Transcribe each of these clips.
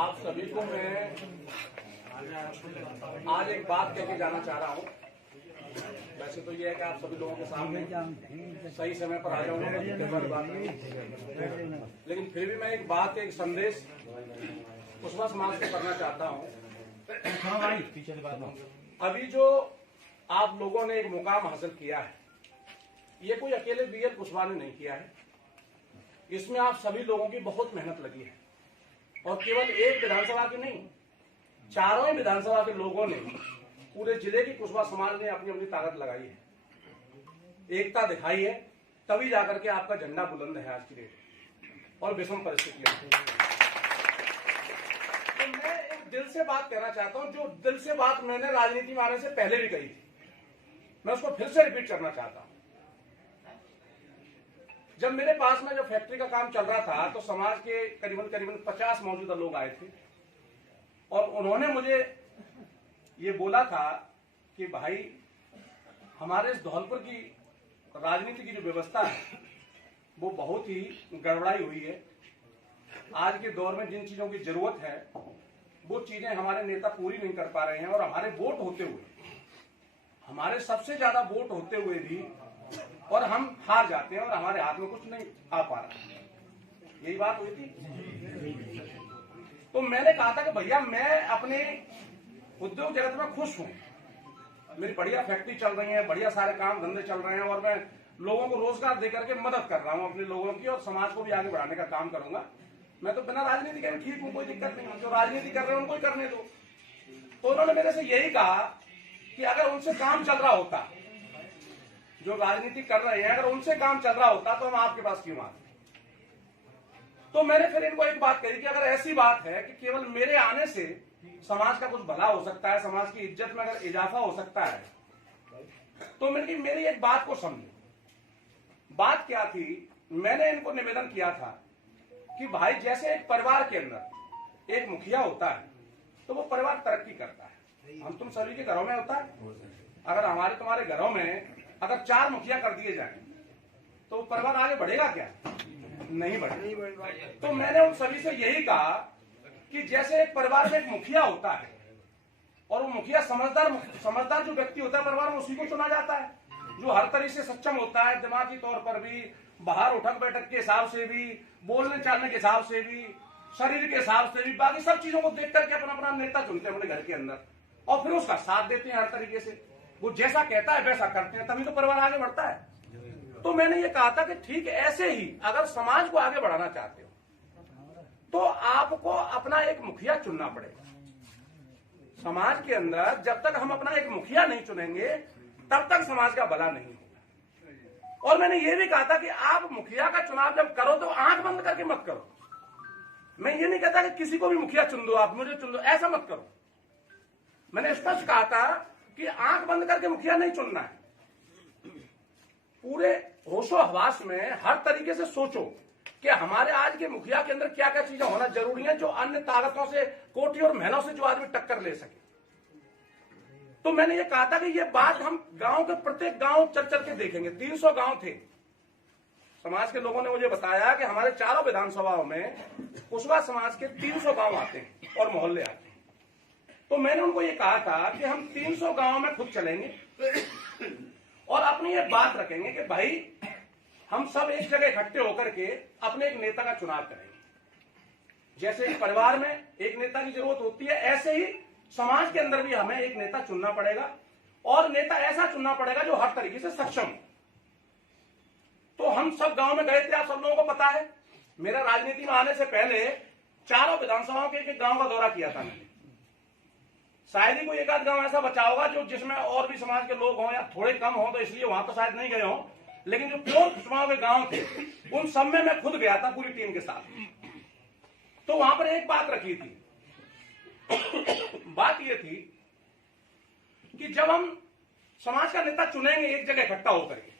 आप सभी को मैं आज एक बात कह के जाना चाह रहा हूँ। वैसे तो ये है कि आप सभी लोगों के सामने सही समय पर आ जाऊंगा, लेकिन फिर भी मैं एक बात, एक संदेश कुशवा समाज को करना चाहता हूँ। अभी जो आप लोगों ने एक मुकाम हासिल किया है, ये कोई अकेले बीएल कुशवा ने नहीं किया है। इसमें आप सभी लोगों की बहुत मेहनत लगी है, और केवल एक विधानसभा की नहीं, चारों ही विधानसभा के लोगों ने, पूरे जिले की कुशवा समाज ने अपनी अपनी ताकत लगाई है, एकता दिखाई है, तभी जाकर के आपका झंडा बुलंद है आज की डेट और विषम परिस्थितियों में। तो मैं एक दिल से बात कहना चाहता हूं, जो दिल से बात मैंने राजनीति में आने से पहले भी कही थी, मैं उसको फिर से रिपीट करना चाहता हूं। जब मेरे पास में जो फैक्ट्री का काम चल रहा था, तो समाज के करीबन 50 मौजूदा लोग आए थे, और उन्होंने मुझे ये बोला था कि भाई, हमारे इस धौलपुर की राजनीति की जो व्यवस्था है वो बहुत ही गड़बड़ाई हुई है। आज के दौर में जिन चीजों की जरूरत है वो चीजें हमारे नेता पूरी नहीं कर पा रहे हैं, और हमारे वोट होते हुए, हमारे सबसे ज्यादा वोट होते हुए भी, और हम हार जाते हैं और हमारे हाथ में कुछ नहीं आ पा रहा। यही बात हुई थी। तो मैंने कहा था कि भैया, मैं अपने उद्योग जगत में खुश हूं, मेरी बढ़िया फैक्ट्री चल रही है, बढ़िया सारे काम धंधे चल रहे हैं, और मैं लोगों को रोजगार देकर के मदद कर रहा हूं अपने लोगों की, और समाज को भी आगे बढ़ाने का काम करूंगा। मैं तो बिना राजनीति के ठीक हूं, कोई दिक्कत नहीं है। जो राजनीति कर रहे हैं उनको ही करने दो। तो उन्होंने मेरे से यही कहा कि अगर उनसे काम चल रहा होता, जो राजनीति कर रहे हैं, अगर उनसे काम चल रहा होता तो हम आपके पास क्यों आते। तो मैंने फिर इनको एक बात कही कि अगर ऐसी बात है कि केवल मेरे आने से समाज का कुछ भला हो सकता है, समाज की इज्जत में अगर इजाफा हो सकता है, तो मेरी एक बात को समझो। बात क्या थी? मैंने इनको निवेदन किया था कि भाई, जैसे एक परिवार के अंदर एक मुखिया होता है तो वो परिवार तरक्की करता है। हम तुम सभी के घरों में होता है। अगर हमारे तुम्हारे घरों में अगर 4 मुखिया कर दिए जाए तो परिवार आगे बढ़ेगा क्या? नहीं बढ़ेगा। तो मैंने उन सभी से यही कहा कि जैसे एक परिवार में एक मुखिया होता है, और वो मुखिया समझदार जो व्यक्ति होता है परिवार में, उसी को चुना जाता है, जो हर तरीके से सक्षम होता है, दिमागी तौर पर भी, बाहर उठक बैठक के हिसाब से भी, बोलने चालने के हिसाब से भी, शरीर के हिसाब से भी, बाकी सब चीजों को देख करके अपना अपना नेता चुनते हैं अपने घर के अंदर, और फिर उसका साथ देते हैं हर तरीके से। वो जैसा कहता है वैसा करते हैं, तभी तो परिवार आगे बढ़ता है। तो मैंने ये कहा था कि ठीक ऐसे ही अगर समाज को आगे बढ़ाना चाहते हो तो आपको अपना एक मुखिया चुनना पड़ेगा। समाज के अंदर जब तक हम अपना एक मुखिया नहीं चुनेंगे तब तक समाज का भला नहीं होगा। और मैंने ये भी कहा था कि आप मुखिया का चुनाव जब करो तो आंख बंद करके मत करो। मैं ये नहीं कहता कि किसी को भी मुखिया चुन दो, आप मुझे चुन दो, ऐसा मत करो। मैंने स्पष्ट कहा था कि आंख बंद करके मुखिया नहीं चुनना है। पूरे होशो हवास में हर तरीके से सोचो कि हमारे आज के मुखिया के अंदर क्या क्या चीजें होना जरूरी है, जो अन्य ताकतों से, कोटी और महलों से जो आदमी टक्कर ले सके। तो मैंने ये कहा था कि ये बात हम गांव के प्रत्येक गांव चल के देखेंगे। 300 गांव थे। समाज के लोगों ने मुझे बताया कि हमारे चारों विधानसभाओं में कुशवा समाज के 300 गांव आते हैं और मोहल्ले आते हैं। तो मैंने उनको ये कहा था कि हम 300 गांव में खुद चलेंगे और अपनी ये बात रखेंगे कि भाई, हम सब एक जगह इकट्ठे होकर के अपने एक नेता का चुनाव करेंगे। जैसे एक परिवार में एक नेता की जरूरत होती है, ऐसे ही समाज के अंदर भी हमें एक नेता चुनना पड़ेगा, और नेता ऐसा चुनना पड़ेगा जो हर तरीके से सक्षम हो। तो हम सब गांव में गए थे, आप सब लोगों को पता है। मेरा राजनीति में आने से पहले चारों विधानसभाओं के एक गांव का दौरा किया था मैंने। शायद ही कोई एक आध गांव ऐसा बचा होगा जो जिसमें और भी समाज के लोग हों, या थोड़े कम हो, तो इसलिए वहां तो शायद नहीं गए हों, लेकिन जो प्योर कुशवाओं के गांव थे उन सब में मैं खुद गया था पूरी टीम के साथ। तो वहां पर एक बात रखी थी। बात यह थी कि जब हम समाज का नेता चुनेंगे एक जगह इकट्ठा होकर के,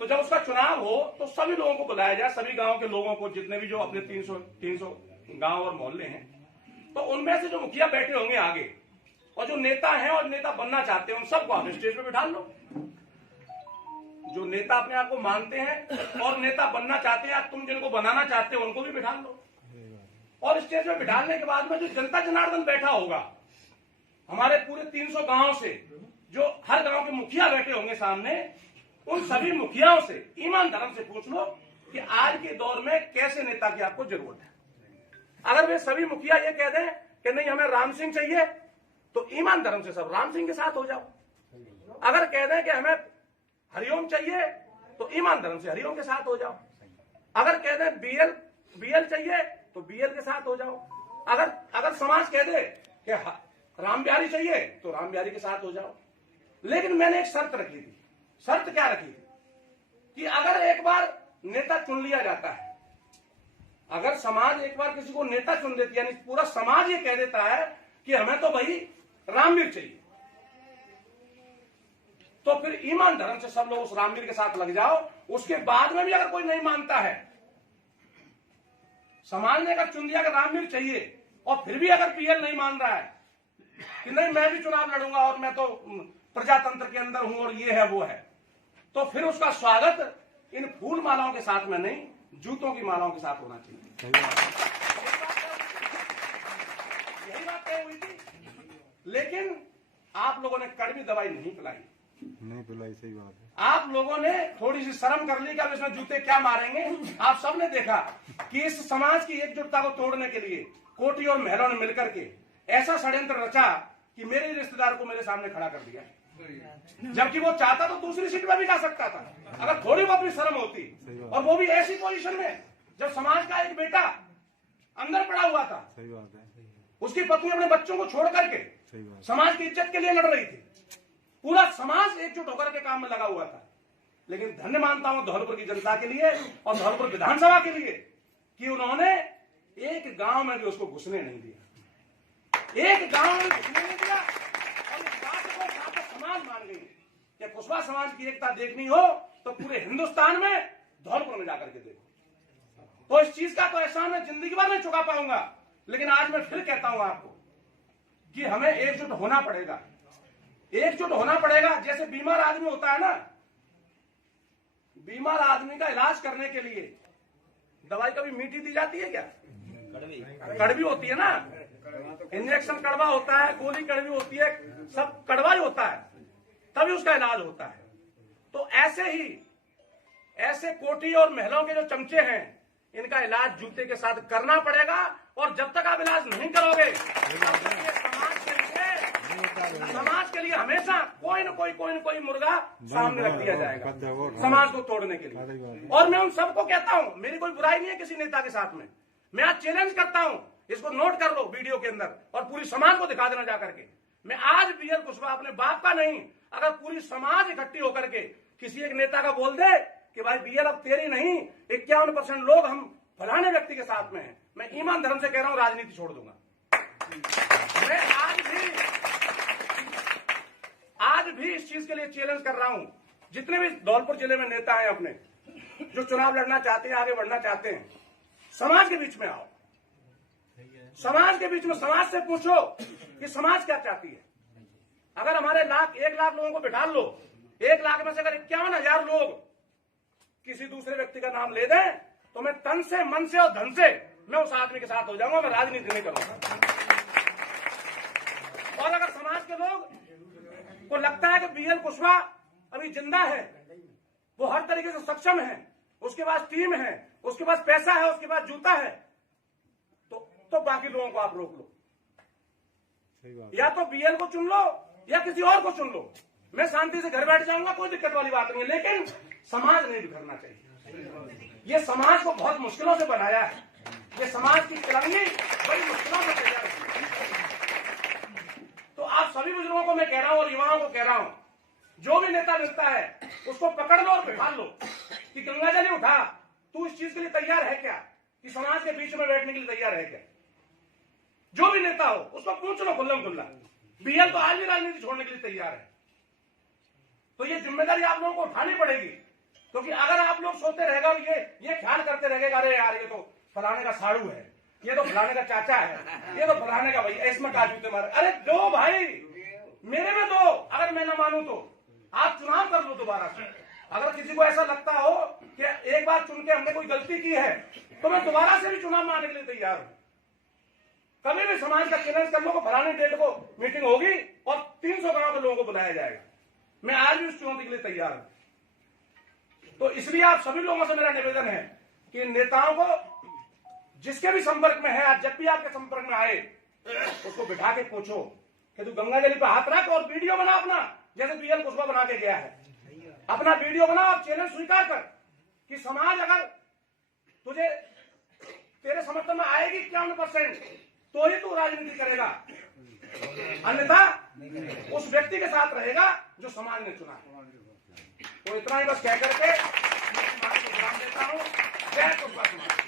तो जब उसका चुनाव हो तो सभी लोगों को बुलाया जाए, सभी गांव के लोगों को, जितने भी जो अपने 300 गांव और मोहल्ले हैं, तो उनमें से जो मुखिया बैठे होंगे आगे, और जो नेता हैं और नेता बनना चाहते हैं, उन सबको आप स्टेज पे बिठा लो। जो नेता अपने आप को मानते हैं और नेता बनना चाहते हैं, तुम जिनको बनाना चाहते हो उनको भी बिठा लो। और स्टेज में बिठाने के बाद में जो जनता जनार्दन बैठा होगा, हमारे पूरे 300 गांव से जो हर गांव के मुखिया बैठे होंगे सामने, उन सभी मुखियाओं से ईमान धर्म से पूछ लो कि आज के दौर में कैसे नेता की आपको जरूरत है। अगर वे सभी मुखिया ये कह दें कि नहीं हमें राम सिंह चाहिए, तो ईमान धर्म से सब राम सिंह के साथ हो जाओ। अगर कह दें कि हमें हरिओम चाहिए, तो ईमान धर्म से हरिओम के साथ हो जाओ। अगर कह दें बीएल चाहिए, तो बीएल के साथ हो जाओ। अगर समाज कह दे कि राम बिहारी चाहिए, तो राम बिहारी के साथ हो जाओ। लेकिन मैंने एक शर्त रखी थी। शर्त क्या रखी थी कि अगर एक बार नेता चुन लिया जाता है, अगर समाज एक बार किसी को नेता चुन देती है, यानी पूरा समाज ये कह देता है कि हमें तो भाई रामवीर चाहिए, तो फिर ईमान धर्म से सब लोग उस रामवीर के साथ लग जाओ। उसके बाद में भी अगर कोई नहीं मानता है, समाज ने अगर चुन दिया कि रामवीर चाहिए, और फिर भी अगर पीएल नहीं मान रहा है कि नहीं मैं भी चुनाव लड़ूंगा और मैं तो प्रजातंत्र के अंदर हूं और ये है वो है, तो फिर उसका स्वागत इन फूल मालाओं के साथ में नहीं, जूतों की मालाओं के साथ होना चाहिए। यही बात तय हुई थी। लेकिन आप लोगों ने कड़वी दवाई नहीं पिलाई। सही बात है। आप लोगों ने थोड़ी सी शर्म कर ली कि अब इसमें जूते क्या मारेंगे। आप सबने देखा कि इस समाज की एकजुटता को तोड़ने के लिए कोटी और महलों ने मिलकर के ऐसा षड्यंत्र रचा कि मेरे रिश्तेदार को मेरे सामने खड़ा कर दिया, जबकि वो चाहता तो दूसरी सीट में भी जा सकता था, अगर थोड़ी बहुत भी शर्म होती। और वो भी ऐसी पोजीशन में जब समाज का एक बेटा अंदर पड़ा हुआ था। सही बात है। उसकी पत्नी अपने बच्चों को छोड़ करके समाज की इज्जत के लिए लड़ रही थी। पूरा समाज एकजुट होकर के काम में लगा हुआ था। लेकिन धन्य मानता हूं धौलपुर की जनता के लिए और धौलपुर विधानसभा के लिए कि उन्होंने एक गांव में भी उसको घुसने नहीं दिया। एक गांव में घुसने नहीं दिया। और इस बात को सारा समाज मान गई कि कुशवाहा समाज की एकता देखनी हो तो पूरे हिंदुस्तान में धौलपुर में जाकर के देखो। तो इस चीज का तो एहसान मैं जिंदगी भर नहीं चुका पाऊंगा। लेकिन आज मैं फिर कहता हूं आपको कि हमें एकजुट होना पड़ेगा। एकजुट होना पड़ेगा। जैसे बीमार आदमी होता है ना, बीमार आदमी का इलाज करने के लिए दवाई कभी मीठी दी जाती है क्या? कड़वी होती है ना। इंजेक्शन कड़वा होता है, गोली कड़वी होती है, सब कड़वा ही होता है, तभी उसका इलाज होता है। तो ऐसे ही ऐसे कोटी और महलों के जो चमचे हैं, इनका इलाज जूते के साथ करना पड़ेगा। और जब तक आप इलाज नहीं करोगे, समाज के लिए हमेशा कोई न कोई मुर्गा सामने रख दिया जाएगा समाज को तोड़ने के लिए। और मैं उन सबको कहता हूं, मेरी कोई बुराई नहीं है किसी नेता के साथ में। मैं आज चैलेंज करता हूं, इसको नोट कर लो वीडियो के अंदर और पूरी समाज को दिखा देना जाकर के। मैं आज बीएल कुशवाहा अपने बाप का नहीं, अगर पूरी समाज इकट्ठी होकर के किसी एक नेता का बोल दे कि भाई बीएल अब तेरी नहीं, 51% लोग हम फलाने व्यक्ति के साथ में हैं, मैं ईमान धर्म से कह रहा हूं राजनीति छोड़ दूंगा। मैं आज भी इस चीज के लिए चैलेंज कर रहा हूं। जितने भी धौलपुर जिले में नेता हैं अपने, जो चुनाव लड़ना चाहते हैं, आगे बढ़ना चाहते हैं, समाज के बीच में आओ। समाज के बीच में समाज से पूछो कि समाज क्या चाहती है। अगर हमारे 1 लाख लोगों को बिठा लो, 1 लाख में से अगर 51,000 लोग किसी दूसरे व्यक्ति का नाम ले दें, तो मैं तन से, मन से और धन से मैं उस आदमी के साथ हो जाऊंगा। मैं राजनीति नहीं करूंगा। और अगर समाज के लोग को लगता है कि बीएल कुशवाहा अभी जिंदा है, वो हर तरीके से सक्षम है, उसके पास टीम है, उसके पास पैसा है, उसके पास जूता है, तो बाकी लोगों को आप रोक लो। या तो बीएल को चुन लो या किसी और को चुन लो। मैं शांति से घर बैठ जाऊंगा, कोई दिक्कत वाली बात नहीं है। लेकिन समाज नहीं बिखरना चाहिए। ये समाज को बहुत मुश्किलों से बनाया है। ये समाज की तिरंगी बड़ी मुश्किलों से तैयार है। तो आप सभी बुजुर्गों को मैं कह रहा हूं और युवाओं को कह रहा हूं, जो भी नेता मिलता है उसको पकड़ लो और बिठा लो कि गंगाजली उठा, तू इस चीज के लिए तैयार है क्या, कि समाज के बीच में बैठने के लिए तैयार है क्या। जो भी नेता हो उसको पूछ लो खुल्लम खुल्ला। बीएल तो आज भी राजनीति छोड़ने के लिए तैयार है। तो ये जिम्मेदारी आप लोगों को उठानी पड़ेगी। क्योंकि अगर आप लोग सोते रहेगा और ये ख्याल करते रहेगा, अरे यार ये तो फलाने का साड़ू है, ये तो फलाने का चाचा है, ये तो फलाने का भैया, इसमें का जूते मारे। अरे दो भाई, मेरे में दो। अगर मैं ना मानूं तो आप चुनाव कर लो दोबारा से। अगर किसी को ऐसा लगता हो कि एक बार चुन के हमने कोई गलती की है, तो मैं दोबारा से भी चुनाव मारने के लिए तैयार हूं। कभी भी समाज का चैलेंज कर लो को फलाने डेट को मीटिंग होगी और 300 गांव के लोगों को बुलाया जाएगा। मैं आज भी उस चुनौती के लिए तैयार हूं। तो इसलिए आप सभी लोगों से मेरा निवेदन है कि नेताओं को जिसके भी संपर्क में है, आज जब भी आपके संपर्क में आए उसको बिठा के पूछो कि तू गंगा जली पे हाथ रख और वीडियो बना अपना, जैसे पीएल कुशवाहा बना के गया है। अपना वीडियो बना और चैलेंज स्वीकार कर कि समाज अगर तुझे तेरे समर्थन में आएगी 51% तो ही तू राजनीति करेगा, अन्यथा उस व्यक्ति के साथ रहेगा जो समाज ने चुना है। तो इतना ही बस कह करके मैं विराम देता हूं। जय कुशवाहा समाज।